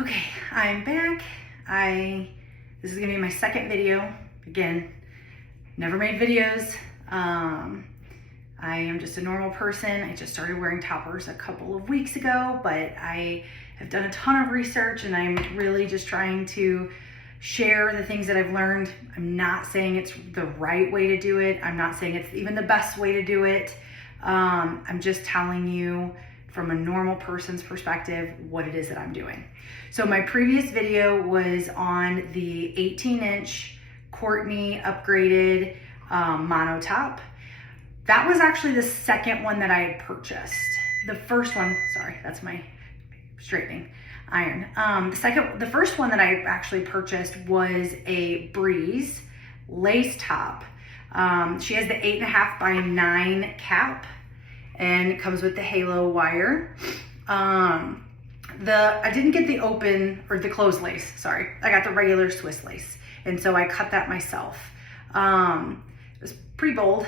Okay, I'm back. This is gonna be my second video. Again, never made videos. I am just a normal person. I just started wearing toppers a couple of weeks ago, but I have done a ton of research and I'm really just trying to share the things that I've learned. I'm not saying it's the right way to do it. I'm not saying it's even the best way to do it. I'm just telling you from a normal person's perspective what it is that I'm doing. So my previous video was on the 18-inch Courtney upgraded mono top. That was actually the second one that I had purchased. The first one, sorry, that's my straightening iron. The first one that I actually purchased was a Breeze lace top. She has the 8.5 by 9 cap and it comes with the halo wire. I didn't get the open or the closed lace, sorry. I got the regular Swiss lace. And so I cut that myself. It was pretty bold,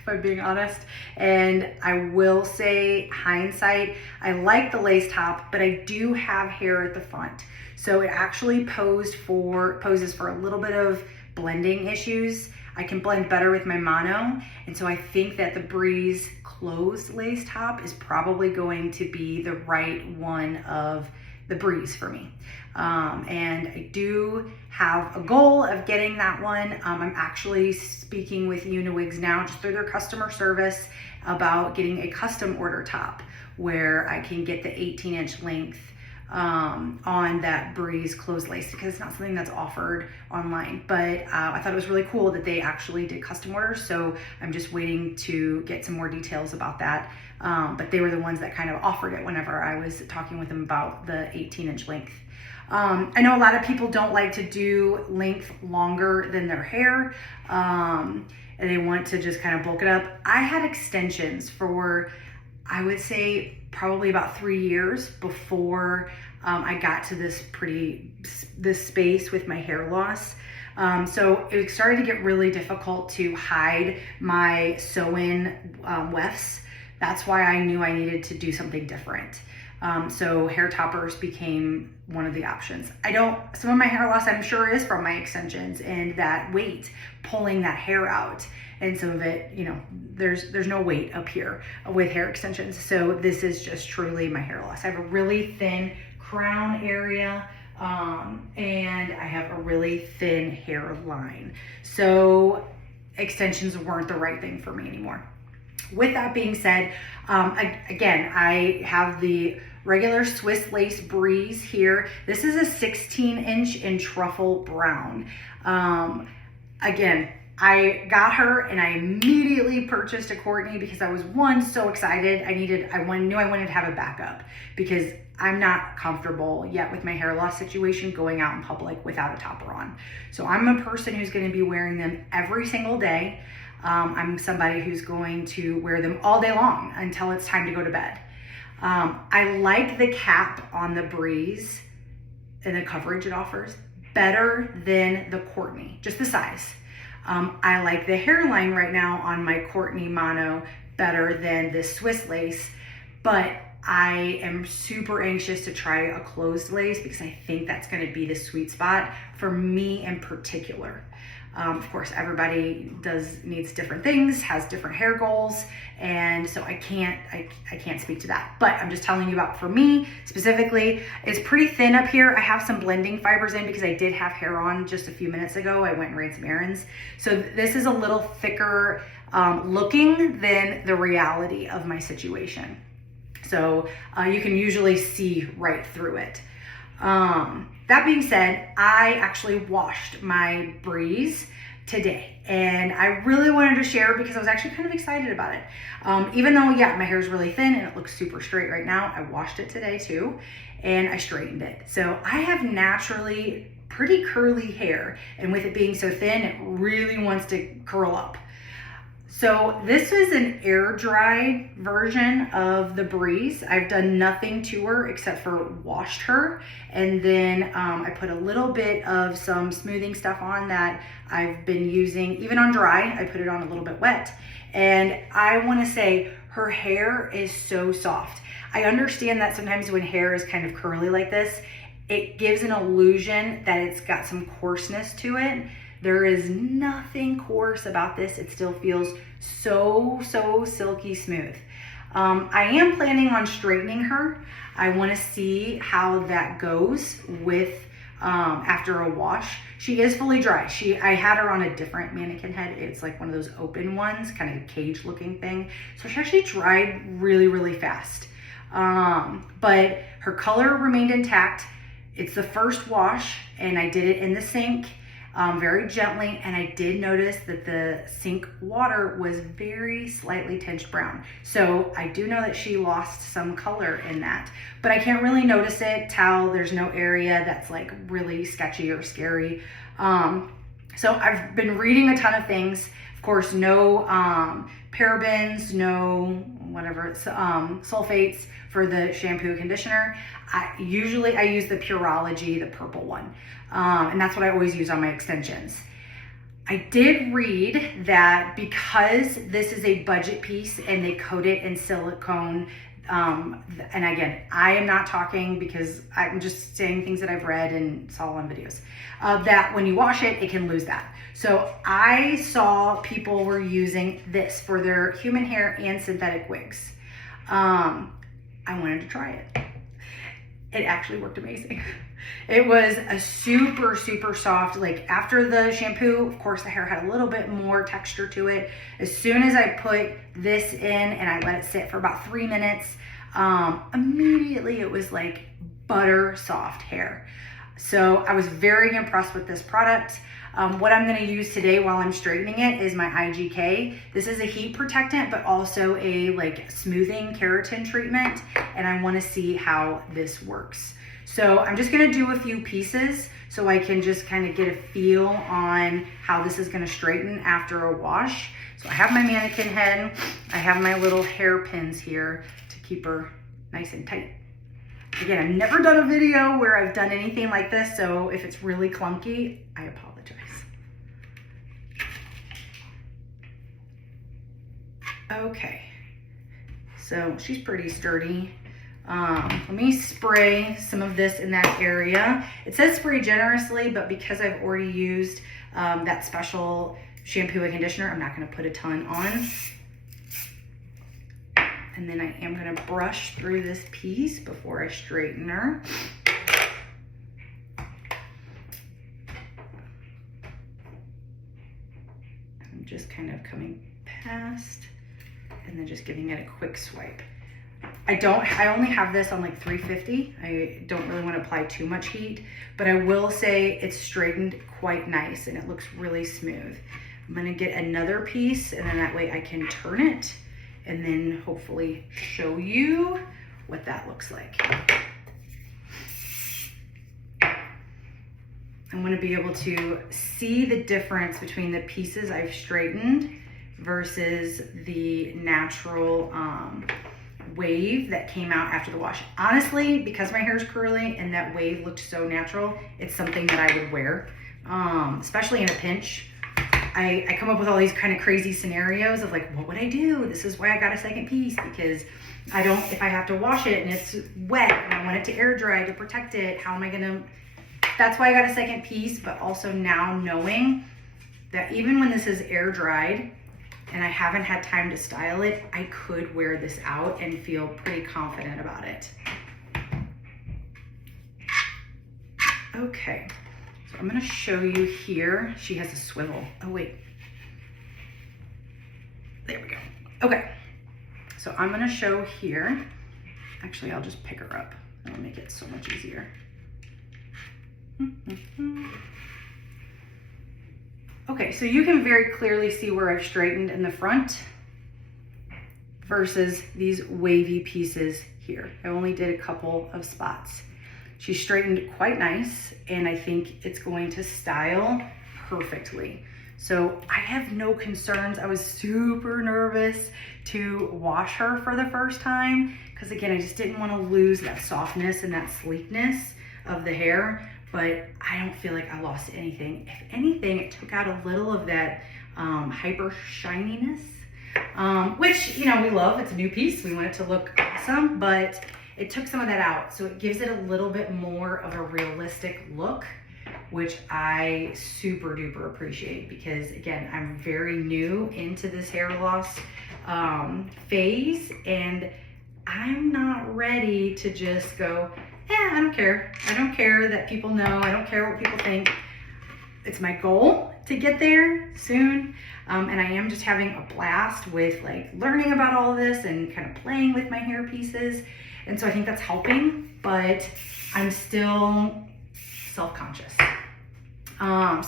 if I'm being honest. And I will say, hindsight, I like the lace top, but I do have hair at the front. So it actually poses for a little bit of blending issues. I can blend better with my mono. And so I think that the Breeze closed lace top is probably going to be the right one of the Breeze for me. And I do have a goal of getting that one. I'm actually speaking with UniWigs now, just through their customer service, about getting a custom order top where I can get the 18-inch length on that Breeze closed lace, because it's not something that's offered online. But I thought it was really cool that they actually did custom orders. So I'm just waiting to get some more details about that. But they were the ones that kind of offered it whenever I was talking with them about the 18-inch length. I know a lot of people don't like to do length longer than their hair, and they want to just kind of bulk it up. I had extensions for, I would say, probably about 3 years before I got to this space with my hair loss. So it started to get really difficult to hide my sew-in wefts. That's why I knew I needed to do something different. So hair toppers became one of the options. Some of my hair loss, I'm sure, is from my extensions and that weight pulling that hair out. And some of it, there's no weight up here with hair extensions. So this is just truly my hair loss. I have a really thin crown area, and I have a really thin hairline. So extensions weren't the right thing for me anymore. With that being said, again, I have the regular Swiss lace Breeze here. This is a 16-inch in truffle brown. Again, I got her and I immediately purchased a Courtney because I was, one, so excited. I knew I wanted to have a backup because I'm not comfortable yet with my hair loss situation going out in public without a topper on. So I'm a person who's going to be wearing them every single day. I'm somebody who's going to wear them all day long until it's time to go to bed. I like the cap on the Breeze and the coverage it offers better than the Courtney, just the size. I like the hairline right now on my Courtney mono better than the Swiss lace, but I am super anxious to try a closed lace because I think that's going to be the sweet spot for me in particular. Of course, everybody needs different things, has different hair goals, and so I can't speak to that. But I'm just telling you about, for me specifically, it's pretty thin up here. I have some blending fibers in because I did have hair on just a few minutes ago. I went and ran some errands. So this is a little thicker looking than the reality of my situation. So you can usually see right through it. That being said, I actually washed my Breeze today and I really wanted to share because I was actually kind of excited about it. Even though, yeah, my hair is really thin and it looks super straight right now, I washed it today too and I straightened it. So I have naturally pretty curly hair, and with it being so thin, it really wants to curl up. So this is an air dry version of the Breeze. I've done nothing to her except for washed her. And then I put a little bit of some smoothing stuff on that I've been using. Even on dry, I put it on a little bit wet. And I wanna say her hair is so soft. I understand that sometimes when hair is kind of curly like this, it gives an illusion that it's got some coarseness to it. There is nothing coarse about this. It still feels so silky smooth. I am planning on straightening her. I want to see how that goes with after a wash. She is fully dry. I had her on a different mannequin head. It's like one of those open ones, kind of a cage looking thing. So she actually dried really fast. But her color remained intact. It's the first wash, and I did it in the sink very gently, and I did notice that the sink water was very slightly tinged brown. So I do know that she lost some color in that, but I can't really notice it, tell there's no area that's like really sketchy or scary. So I've been reading a ton of things. Of course, no parabens, no whatever, sulfates for the shampoo conditioner. Usually I use the Pureology, the purple one. And that's what I always use on my extensions. I did read that because this is a budget piece and they coat it in silicone, and again, I am not talking because I'm just saying things that I've read and saw on videos, that when you wash it, it can lose that. So I saw people were using this for their human hair and synthetic wigs. I wanted to try it. It actually worked amazing. It was a super soft, like after the shampoo, of course the hair had a little bit more texture to it. As soon as I put this in and I let it sit for about 3 minutes, immediately it was like butter soft hair. So I was very impressed with this product. What I'm gonna use today while I'm straightening it is my IGK. This is a heat protectant, but also a like smoothing keratin treatment, and I wanna see how this works. So I'm just gonna do a few pieces so I can just kind of get a feel on how this is gonna straighten after a wash. So I have my mannequin head, I have my little hairpins here to keep her nice and tight. Again, I've never done a video where I've done anything like this, so if it's really clunky, I apologize. Okay, so she's pretty sturdy. Let me spray some of this in that area. It says spray generously, but because I've already used that special shampoo and conditioner, I'm not gonna put a ton on. And then I am gonna brush through this piece before I straighten her. I'm just kind of coming past and then just giving it a quick swipe. I only have this on like 350. I don't really want to apply too much heat, but I will say it's straightened quite nice and it looks really smooth. I'm gonna get another piece and then that way I can turn it and then hopefully show you what that looks like. I want to be able to see the difference between the pieces I've straightened versus the natural wave that came out after the wash. Honestly, because my hair is curly and that wave looked so natural, it's something that I would wear, especially in a pinch. I come up with all these kind of crazy scenarios of like, what would I do? This is why I got a second piece, because if I have to wash it and it's wet and I want it to air dry to protect it, how am I gonna, that's why I got a second piece. But also now knowing that even when this is air dried and I haven't had time to style it, I could wear this out and feel pretty confident about it. Okay, so I'm gonna show you here. She has a swivel. Oh wait, there we go. Okay, so I'm gonna show here. Actually, I'll just pick her up. That'll make it so much easier. Okay, so you can very clearly see where I've straightened in the front versus these wavy pieces here. I only did a couple of spots. She straightened quite nice, and I think it's going to style perfectly. So I have no concerns. I was super nervous to wash her for the first time because again, I just didn't want to lose that softness and that sleekness of the hair. But I don't feel like I lost anything. If anything, it took out a little of that hyper shininess, which, you know, we love. It's a new piece. We want it to look awesome, but it took some of that out. So it gives it a little bit more of a realistic look, which I super duper appreciate, because again, I'm very new into this hair loss phase, and I'm not ready to just go, I don't care. I don't care that people know. I don't care what people think. It's my goal to get there soon. And I am just having a blast with like learning about all of this and kind of playing with my hair pieces. And so I think that's helping, but I'm still self-conscious.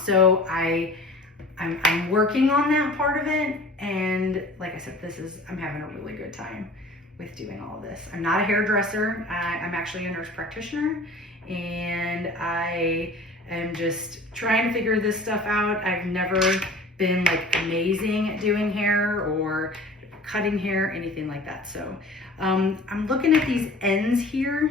So I'm working on that part of it. And like I said, I'm having a really good time with doing all of this. I'm not a hairdresser. I'm actually a nurse practitioner, and I am just trying to figure this stuff out. I've never been like amazing at doing hair or cutting hair, anything like that. So I'm looking at these ends here.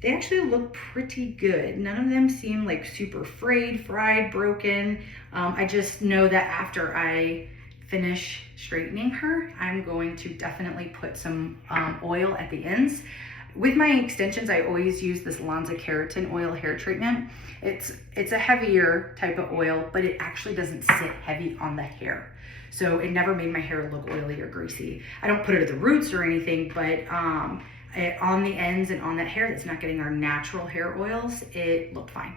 They actually look pretty good. None of them seem like super frayed, fried, broken. I just know that after I finish straightening her, I'm going to definitely put some oil at the ends. With my extensions, I always use this Lanza Keratin oil hair treatment. It's a heavier type of oil, but it actually doesn't sit heavy on the hair. So it never made my hair look oily or greasy. I don't put it at the roots or anything, but on the ends and on that hair that's not getting our natural hair oils, it looked fine.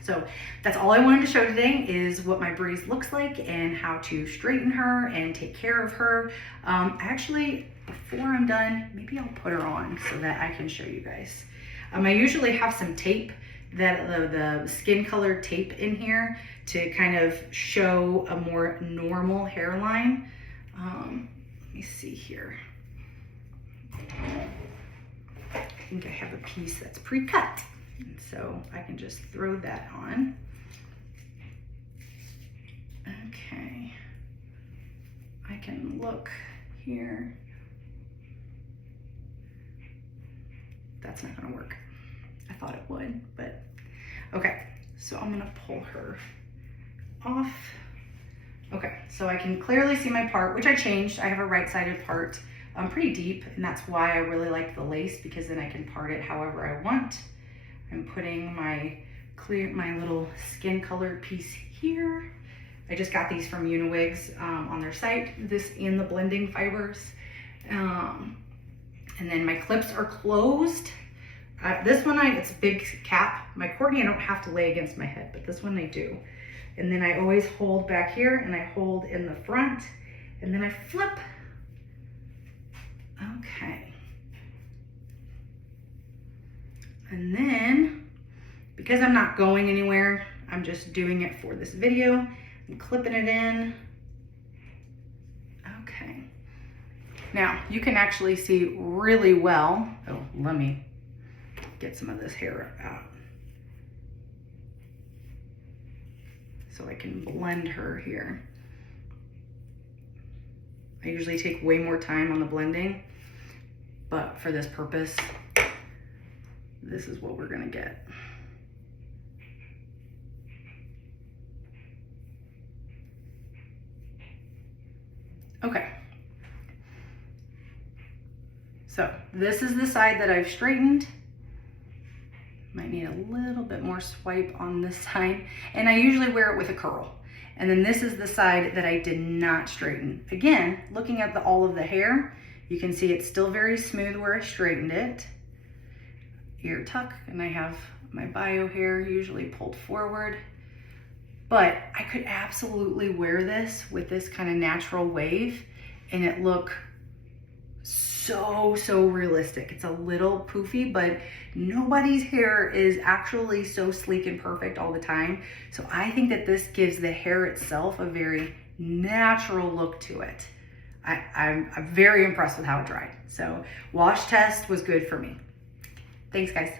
So that's all I wanted to show today, is what my Breeze looks like and how to straighten her and take care of her. Actually, before I'm done, maybe I'll put her on so that I can show you guys. I usually have some tape, the skin colored tape in here to kind of show a more normal hairline. Let me see here. I think I have a piece that's pre-cut, and so I can just throw that on. Okay, I can look here. That's not gonna work. I thought it would, but okay. So I'm gonna pull her off. Okay, so I can clearly see my part, which I changed. I have a right-sided part, pretty deep, and that's why I really like the lace, because then I can part it however I want. I'm putting my little skin colored piece here. I just got these from UniWigs on their site, this in the blending fibers. And then my clips are closed. This one, it's a big cap. My Courtney, I don't have to lay against my head, but this one I do. And then I always hold back here, and I hold in the front, and then I flip. Okay. And then, because I'm not going anywhere, I'm just doing it for this video. I'm clipping it in. Okay. Now, you can actually see really well. Oh, let me get some of this hair out so I can blend her here. I usually take way more time on the blending, but for this purpose, this is what we're gonna get. Okay. So this is the side that I've straightened. Might need a little bit more swipe on this side. And I usually wear it with a curl. And then this is the side that I did not straighten. Again, looking at all of the hair, you can see it's still very smooth where I straightened it. Ear tuck, and I have my bio hair usually pulled forward. But I could absolutely wear this with this kind of natural wave and it look so realistic. It's a little poofy, but nobody's hair is actually so sleek and perfect all the time. So I think that this gives the hair itself a very natural look to it. I'm very impressed with how it dried. So wash test was good for me. Thanks, guys.